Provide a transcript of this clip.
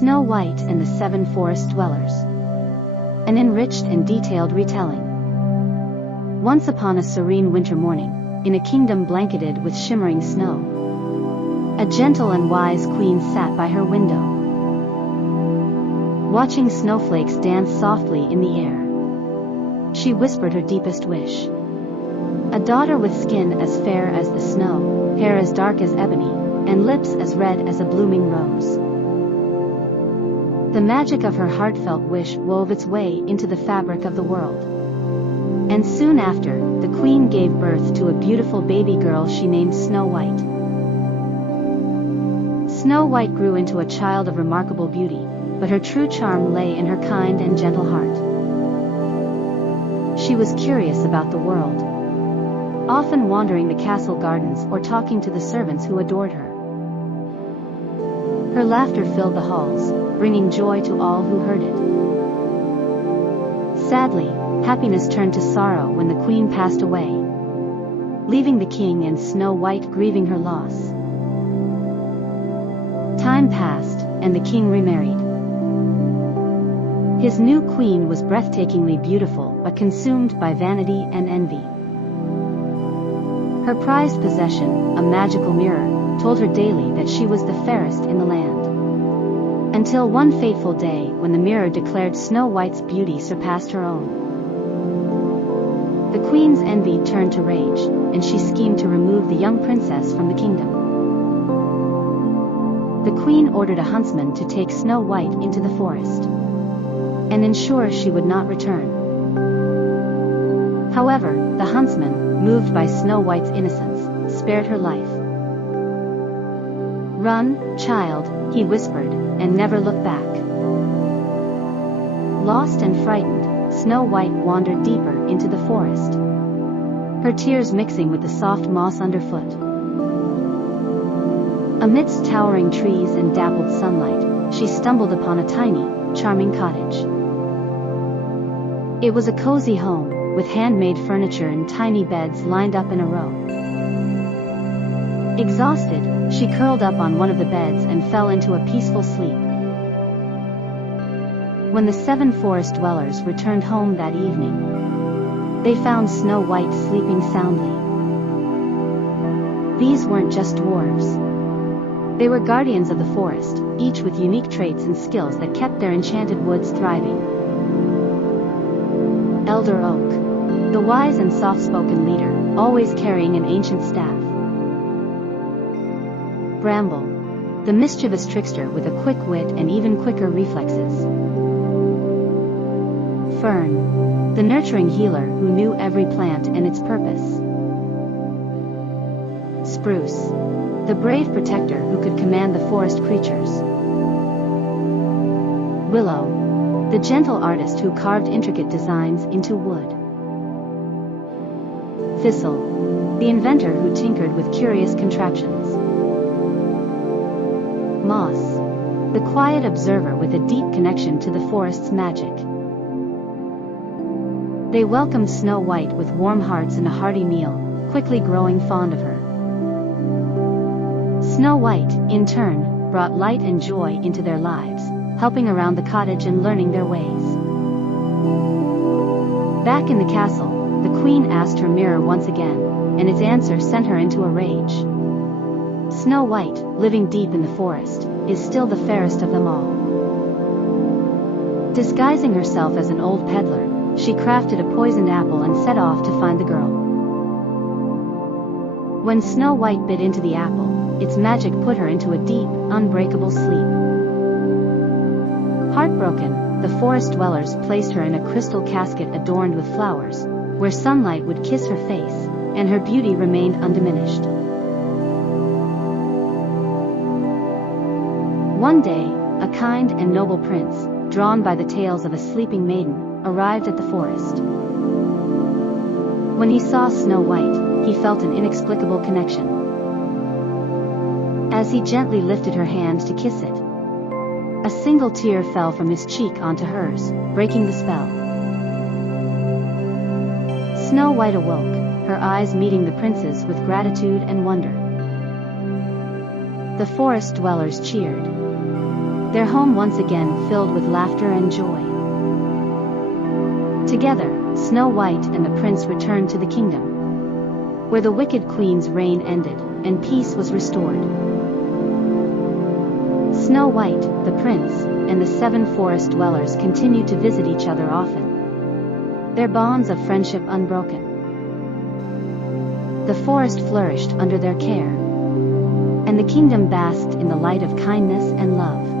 Snow White and the Seven Forest Dwellers. An enriched and detailed retelling. Once upon a serene winter morning, in a kingdom blanketed with shimmering snow, a gentle and wise queen sat by her window, watching snowflakes dance softly in the air. She whispered her deepest wish. A daughter with skin as fair as the snow, hair as dark as ebony, and lips as red as a blooming rose. The magic of her heartfelt wish wove its way into the fabric of the world. And soon after, the queen gave birth to a beautiful baby girl she named Snow White. Snow White grew into a child of remarkable beauty, but her true charm lay in her kind and gentle heart. She was curious about the world, often wandering the castle gardens or talking to the servants who adored her. Her laughter filled the halls, bringing joy to all who heard it. Sadly, happiness turned to sorrow when the queen passed away, leaving the king and Snow White grieving her loss. Time passed, and the king remarried. His new queen was breathtakingly beautiful but consumed by vanity and envy. Her prized possession, a magical mirror, told her daily that she was the fairest in the land. Until one fateful day when the mirror declared Snow White's beauty surpassed her own. The queen's envy turned to rage, and she schemed to remove the young princess from the kingdom. The queen ordered a huntsman to take Snow White into the forest and ensure she would not return. However, the huntsman, moved by Snow White's innocence, spared her life. "Run, child," he whispered, "and never look back." Lost and frightened, Snow White wandered deeper into the forest, her tears mixing with the soft moss underfoot. Amidst towering trees and dappled sunlight, she stumbled upon a tiny, charming cottage. It was a cozy home, with handmade furniture and tiny beds lined up in a row. Exhausted, she curled up on one of the beds and fell into a peaceful sleep. When the seven forest dwellers returned home that evening, they found Snow White sleeping soundly. These weren't just dwarves. They were guardians of the forest, each with unique traits and skills that kept their enchanted woods thriving. Elder Oak, the wise and soft-spoken leader, always carrying an ancient staff. Bramble, the mischievous trickster with a quick wit and even quicker reflexes. Fern, the nurturing healer who knew every plant and its purpose. Spruce, the brave protector who could command the forest creatures. Willow, the gentle artist who carved intricate designs into wood. Thistle, the inventor who tinkered with curious contraptions. Moss, the quiet observer with a deep connection to the forest's magic. They welcomed Snow White with warm hearts and a hearty meal, quickly growing fond of her. Snow White, in turn, brought light and joy into their lives, helping around the cottage and learning their ways. Back in the castle, the queen asked her mirror once again, and its answer sent her into a rage. Snow White, living deep in the forest, is still the fairest of them all. Disguising herself as an old peddler, she crafted a poisoned apple and set off to find the girl. When Snow White bit into the apple, its magic put her into a deep, unbreakable sleep. Heartbroken, the forest dwellers placed her in a crystal casket adorned with flowers, where sunlight would kiss her face, and her beauty remained undiminished. One day, a kind and noble prince, drawn by the tales of a sleeping maiden, arrived at the forest. When he saw Snow White, he felt an inexplicable connection. As he gently lifted her hand to kiss it, a single tear fell from his cheek onto hers, breaking the spell. Snow White awoke, her eyes meeting the prince's with gratitude and wonder. The forest dwellers cheered. their home once again filled with laughter and joy. Together, Snow White and the prince returned to the kingdom, where the wicked queen's reign ended, and peace was restored. Snow White, the prince, and the 7 forest dwellers continued to visit each other often, their bonds of friendship unbroken. The forest flourished under their care, and the kingdom basked in the light of kindness and love.